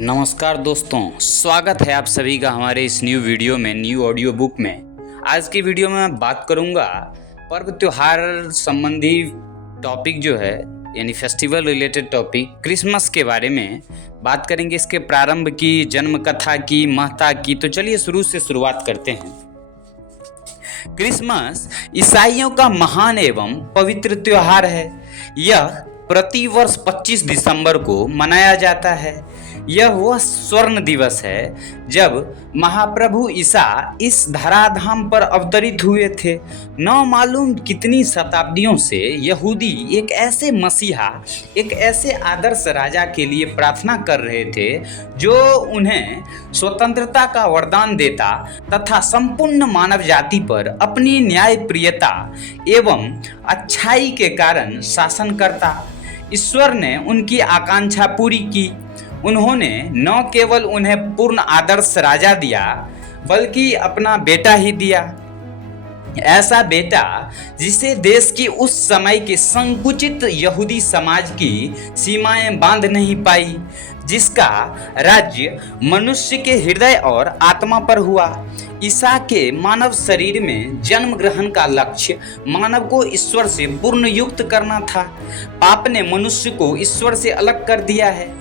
नमस्कार दोस्तों, स्वागत है आप सभी का हमारे इस न्यू वीडियो में, न्यू ऑडियो बुक में। आज की वीडियो में मैं बात करूंगा पर्व त्योहार संबंधी टॉपिक जो है, यानी फेस्टिवल रिलेटेड टॉपिक क्रिसमस के बारे में बात करेंगे। इसके प्रारंभ की, जन्म कथा की, महत्ता की। तो चलिए शुरू से शुरुआत करते हैं। क्रिसमस ईसाइयों का महान एवं पवित्र त्योहार है। यह प्रतिवर्ष 25 दिसंबर को मनाया जाता है। यह वह स्वर्ण दिवस है जब महाप्रभु ईसा इस धराधाम पर अवतरित हुए थे। न मालूम कितनी शताब्दियों से यहूदी एक ऐसे मसीहा, एक ऐसे आदर्श राजा के लिए प्रार्थना कर रहे थे जो उन्हें स्वतंत्रता का वरदान देता तथा संपूर्ण मानव जाति पर अपनी न्यायप्रियता एवं अच्छाई के कारण शासन करता। ईश्वर ने उनकी आकांक्षा पूरी की। उन्होंने न केवल उन्हें पूर्ण आदर्श राजा दिया, बल्कि अपना बेटा ही दिया। ऐसा बेटा जिसे देश की उस समय के संकुचित यहूदी समाज की सीमाएं बांध नहीं पाई, जिसका राज्य मनुष्य के हृदय और आत्मा पर हुआ। ईसा के मानव शरीर में जन्म ग्रहण का लक्ष्य मानव को ईश्वर से पूर्ण युक्त करना था। पाप ने मनुष्य को ईश्वर से अलग कर दिया है।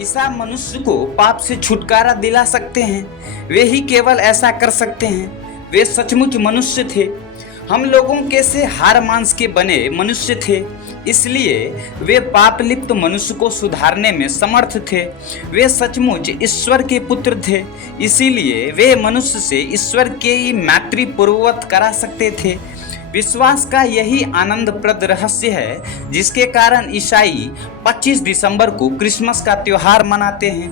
ईसा मनुष्य को पाप से छुटकारा दिला सकते हैं। वे ही केवल ऐसा कर सकते हैं। वे सचमुच मनुष्य थे। हम लोगों के से हाड़ मांस के बने मनुष्य थे, इसलिए वे पाप लिप्त मनुष्य को सुधारने में समर्थ थे। वे सचमुच ईश्वर के पुत्र थे, इसीलिए वे मनुष्य से ईश्वर के ही मैत्री पूर्ववत करा सकते थे। विश्वास का यही आनंदप्रद रहस्य है जिसके कारण ईसाई 25 दिसंबर को क्रिसमस का त्योहार मनाते हैं।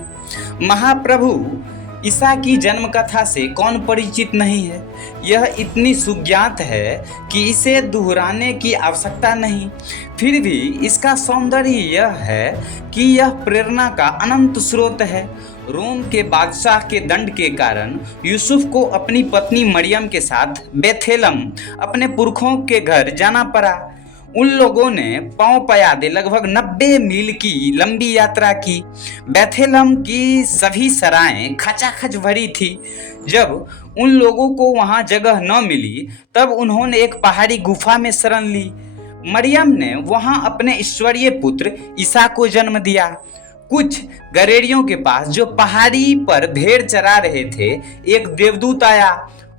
महाप्रभु ईसा की जन्म कथा से कौन परिचित नहीं है? यह इतनी सुज्ञात है कि इसे दोहराने की आवश्यकता नहीं। फिर भी इसका सौंदर्य यह है कि यह प्रेरणा का अनंत स्रोत है। रोम के बादशाह के दंड के कारण यूसुफ को अपनी पत्नी मरियम के साथ बेथेलम, अपने पुरखों के घर जाना पड़ा। उन लोगों ने पांव पयादे लगभग 90 मील की लंबी यात्रा की। बेथेलम की सभी सराएं खचाखच भरी थी। जब उन लोगों को वहां जगह न मिली, तब उन्होंने एक पहाड़ी गुफा में शरण ली। मरियम ने वहां अपने ईश्वरीय पुत्र ईसा को जन्म दिया। कुछ गरेड़ियों के पास, जो पहाड़ी पर भेड़ चरा रहे थे, एक देवदूत आया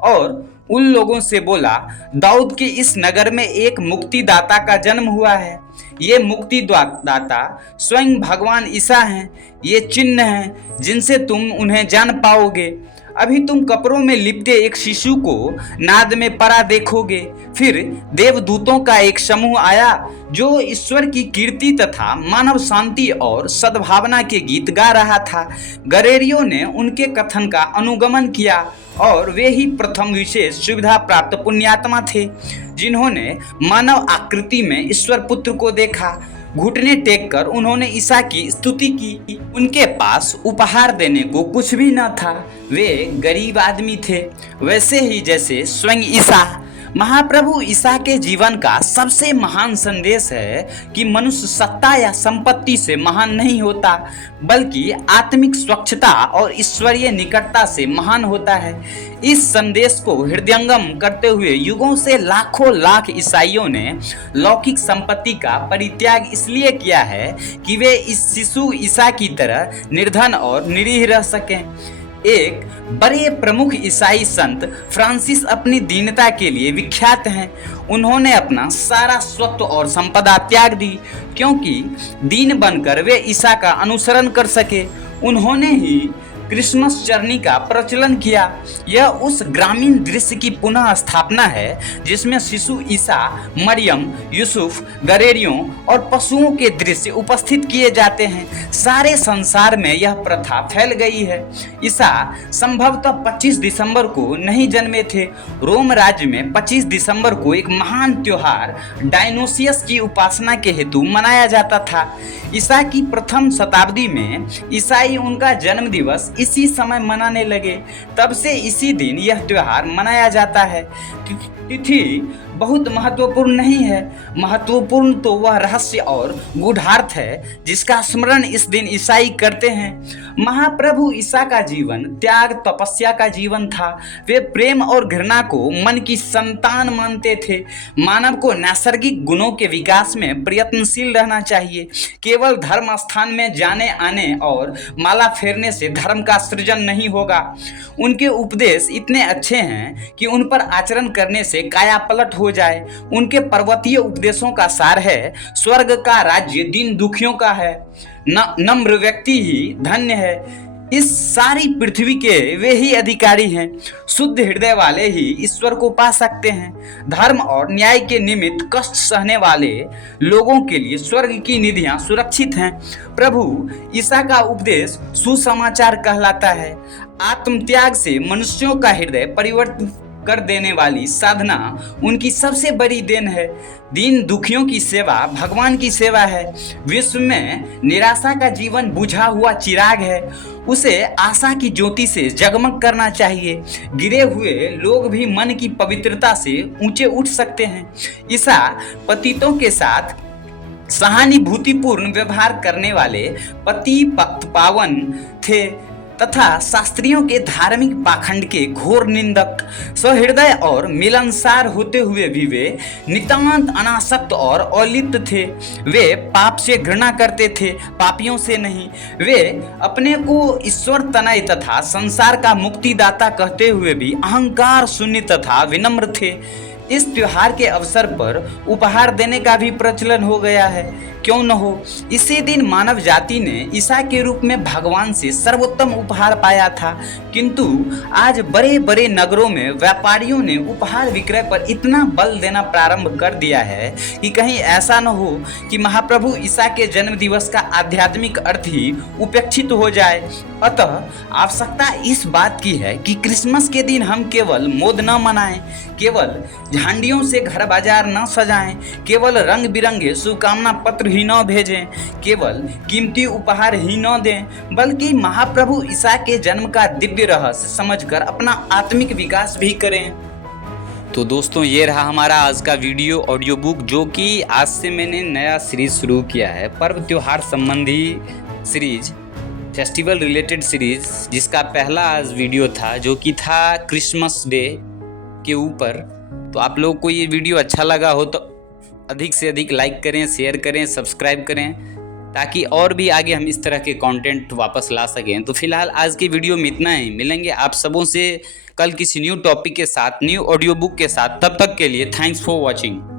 और उन लोगों से बोला, दाऊद के इस नगर में एक मुक्तिदाता का जन्म हुआ है। ये मुक्तिदाता स्वयं भगवान ईसा हैं। ये चिन्ह हैं जिनसे तुम उन्हें जान पाओगे। अभी तुम कपड़ों में लिपटे एक शिशु को नाद में पड़ा देखोगे। फिर देवदूतों का एक समूह आया जो ईश्वर की कीर्ति तथा मानव शांति और सद्भावना के गीत गा रहा था। गरेड़ियों ने उनके कथन का अनुगमन किया और वे ही प्रथम विशेष सुविधा प्राप्त पुण्यात्मा थे जिन्होंने मानव आकृति में ईश्वर पुत्र को देखा। घुटने टेक कर उन्होंने ईसा की स्तुति की। उनके पास उपहार देने को कुछ भी न था। वे गरीब आदमी थे, वैसे ही जैसे स्वयं ईसा। महाप्रभु ईसा के जीवन का सबसे महान संदेश है कि मनुष्य सत्ता या संपत्ति से महान नहीं होता, बल्कि आत्मिक स्वच्छता और ईश्वरीय निकटता से महान होता है। इस संदेश को हृदयंगम करते हुए युगों से लाखों लाख ईसाइयों ने लौकिक संपत्ति का परित्याग इसलिए किया है कि वे इस शिशु ईसा की तरह निर्धन और निरीह रह सकें। एक बड़े प्रमुख ईसाई संत फ्रांसिस अपनी दीनता के लिए विख्यात हैं। उन्होंने अपना सारा स्वत्व और संपदा त्याग दी, क्योंकि दीन बनकर वे ईसा का अनुसरण कर सके। उन्होंने ही क्रिसमस चरनी का प्रचलन किया। यह उस ग्रामीण दृश्य की पुनः स्थापना है जिसमें शिशु ईसा, मरियम, यूसुफ, गरेड़ियों और पशुओं के दृश्य उपस्थित किए जाते हैं। सारे संसार में यह प्रथा फैल गई है। ईसा संभवतः 25 दिसंबर को नहीं जन्मे थे। रोम राज्य में 25 दिसंबर को एक महान त्योहार डायनोसियस की उपासना के हेतु मनाया जाता था। ईसा की प्रथम शताब्दी में ईसाई उनका जन्म दिवस इसी समय मनाने लगे। तब से इसी दिन यह त्योहार मनाया जाता है। तिथि बहुत महत्वपूर्ण नहीं है। महत्वपूर्ण तो वह रहस्य और गूढ़ार्थ है जिसका स्मरण इस दिन ईसाई करते हैं। महाप्रभु ईसा का जीवन त्याग तपस्या का जीवन था। वे प्रेम और घृणा को मन की संतान मानते थे। मानव को नैसर्गिक गुणों के विकास में प्रयत्नशील रहना चाहिए। केवल धर्म स्थान में जाने आने और माला फेरने से धर्म का सृजन नहीं होगा। उनके उपदेश इतने अच्छे हैं कि उन पर आचरण करने से काया पलट हो जाए। उनके पर्वतीय उपदेशों का सार है, स्वर्ग का राज्य दीन दुखियों का है, नम्र व्यक्ति ही धन्य है। इस सारी पृथ्वी के वे ही अधिकारी हैं। शुद्ध हृदय वाले ही ईश्वर को पा सकते हैं। धर्म और न्याय के निमित्त कष्ट सहने वाले लोगों के लिए स्वर्ग की निधियां सुरक्षित हैं। प्रभु ईसा का उपदेश सुसमाचार कहलाता है। आत्मत्याग से मनुष्यों का हृदय परिवर्तित कर देने वाली साधना उनकी सबसे बड़ी देन है। दीन दुखियों की सेवा भगवान की सेवा है। विश्व में निराशा का जीवन बुझा हुआ चिराग है। उसे आशा की ज्योति से जगमग करना चाहिए। गिरे हुए लोग भी मन की पवित्रता से ऊंचे उठ सकते हैं। ईसा पतितों के साथ सहानुभूतिपूर्ण व्यवहार करने वाले पति पावन थे तथा शास्त्रियों के धार्मिक पाखंड के घोर निंदक। सहृदय और मिलनसार होते हुए भी वे नितांत अनासक्त और अलिप्त थे। वे पाप से घृणा करते थे, पापियों से नहीं। वे अपने को ईश्वर तनय तथा संसार का मुक्तिदाता कहते हुए भी अहंकार शून्य तथा विनम्र थे। इस त्योहार के अवसर पर उपहार देने का भी प्रचलन हो गया है। क्यों न हो, इसी दिन मानव जाति ने ईसा के रूप में भगवान से सर्वोत्तम उपहार पाया था। किंतु आज बड़े बड़े नगरों में व्यापारियों ने उपहार विक्रय पर इतना बल देना प्रारंभ कर दिया है कि कहीं ऐसा न हो कि महाप्रभु ईसा के जन्म दिवस का आध्यात्मिक अर्थ ही उपेक्षित हो जाए। अतः आवश्यकता इस बात की है कि क्रिसमस के दिन हम केवल मोद न मनाएं, केवल झांडियों से घर बाजार न सजाएं, केवल रंग बिरंगे शुभकामना पत्र ही न भेजें, केवल कीमती उपहार ही न दें, बल्कि महाप्रभु ईसा के जन्म का दिव्य रहस्य समझकर अपना आत्मिक विकास भी करें। तो दोस्तों, ये रहा हमारा आज का वीडियो ऑडियो बुक, जो कि आज से मैंने नया सीरीज शुरू किया है, पर्व त्योहार संबंधी सीरीज, फेस्टिवल रिलेटेड सीरीज, जिसका पहला आज वीडियो था जो कि था क्रिसमस डे के ऊपर। तो आप लोगों को ये वीडियो अच्छा लगा हो तो अधिक से अधिक लाइक करें, शेयर करें, सब्सक्राइब करें, ताकि और भी आगे हम इस तरह के कंटेंट वापस ला सकें। तो फिलहाल आज की वीडियो में इतना ही। मिलेंगे आप सबों से कल किसी न्यू टॉपिक के साथ, न्यू ऑडियो बुक के साथ। तब तक के लिए थैंक्स फॉर वॉचिंग।